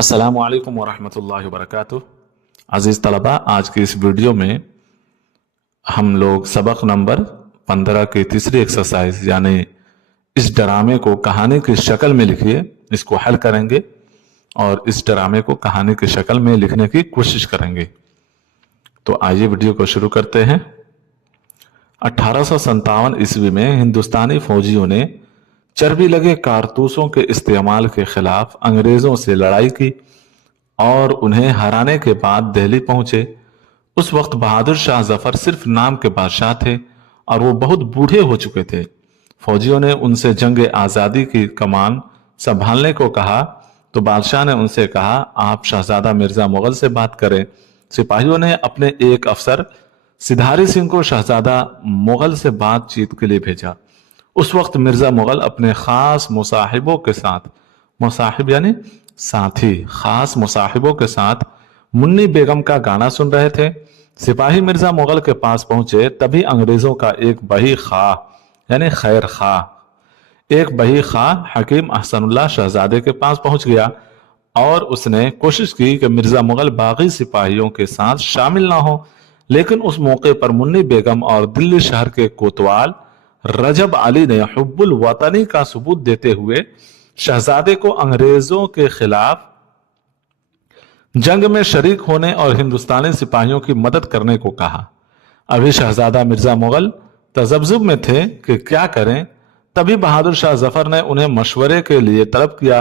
अस्सलाम वालेकुम वरहमतुल्लाहि वबरकातुह। अजीज़ तलबा, आज की इस वीडियो में हम लोग सबक नंबर 15 की तीसरी एक्सरसाइज यानी इस ड्रामे को कहानी की शक्ल में लिखिए, इसको हल करेंगे और इस ड्रामे को कहानी की शक्ल में लिखने की कोशिश करेंगे। तो आइए वीडियो को शुरू करते हैं। 1857 ईस्वी में हिंदुस्तानी फौजियों ने चर्बी लगे कारतूसों के इस्तेमाल के खिलाफ अंग्रेजों से लड़ाई की और उन्हें हराने के बाद दिल्ली पहुंचे। उस वक्त बहादुर शाह जफर सिर्फ नाम के बादशाह थे और वो बहुत बूढ़े हो चुके थे। फौजियों ने उनसे जंग आज़ादी की कमान संभालने को कहा तो बादशाह ने उनसे कहा, आप शहजादा मिर्जा मुगल से बात करें। सिपाहियों ने अपने एक अफसर सिधारी सिंह को शहजादा मुगल से बातचीत के लिए भेजा। उस वक्त मिर्जा मुगल अपने खास मुसाहिबों के साथ, मुसाहिब यानी साथी, खास मुसाहिबों के साथ मुन्नी बेगम का गाना सुन रहे थे। सिपाही मिर्जा मुगल के पास पहुंचे तभी अंग्रेजों का एक बही खां यानी खैर खां, एक बही खां हकीम अहसनुल्लाह शहजादे के पास पहुंच गया और उसने कोशिश की कि मिर्जा मुगल बाकी सिपाहियों के साथ शामिल ना हो, लेकिन उस मौके पर मुन्नी बेगम और दिल्ली शहर के कोतवाल रजब अली ने हुब्बुल वतनी का सबूत देते हुए शहजादे को अंग्रेजों के खिलाफ जंग में शरीक होने और हिंदुस्तानी सिपाहियों की मदद करने को कहा। अभी शहजादा मिर्जा मुगल तजब्जुब में थे कि क्या करें। तभी बहादुर शाह जफर ने उन्हें मशवरे के लिए तलब किया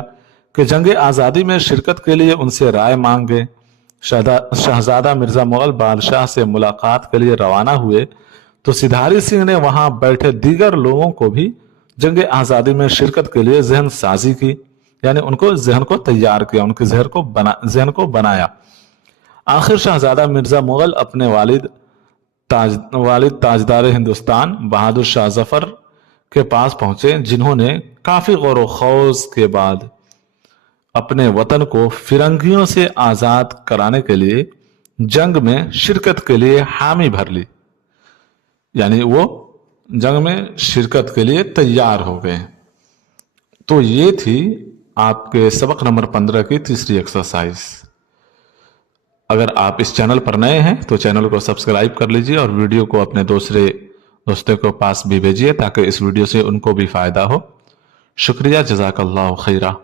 कि जंग आज़ादी में शिरकत के लिए उनसे राय मांगे। शहजादा मिर्जा मुगल बादशाह से मुलाकात के लिए रवाना हुए तो सिधारी सिंह ने वहां बैठे दीगर लोगों को भी जंग आज़ादी में शिरकत के लिए जहन साजी की, यानी उनको जहन को तैयार किया, उनके जहन को बनाया। आखिर शहजादा मिर्जा मुगल अपने वालिद ताजदार हिंदुस्तान बहादुर शाह जफर के पास पहुंचे, जिन्होंने काफी गौर खौज के बाद अपने वतन को फिरंगियों से आजाद कराने के लिए जंग में शिरकत के लिए हामी भर ली, यानी वो जंग में शिरकत के लिए तैयार हो गए। तो ये थी आपके सबक नंबर 15 की तीसरी एक्सरसाइज। अगर आप इस चैनल पर नए हैं तो चैनल को सब्सक्राइब कर लीजिए और वीडियो को अपने दोस्तों के पास भी भेजिए ताकि इस वीडियो से उनको भी फायदा हो। शुक्रिया, जज़ाकल्लाहु खैरा।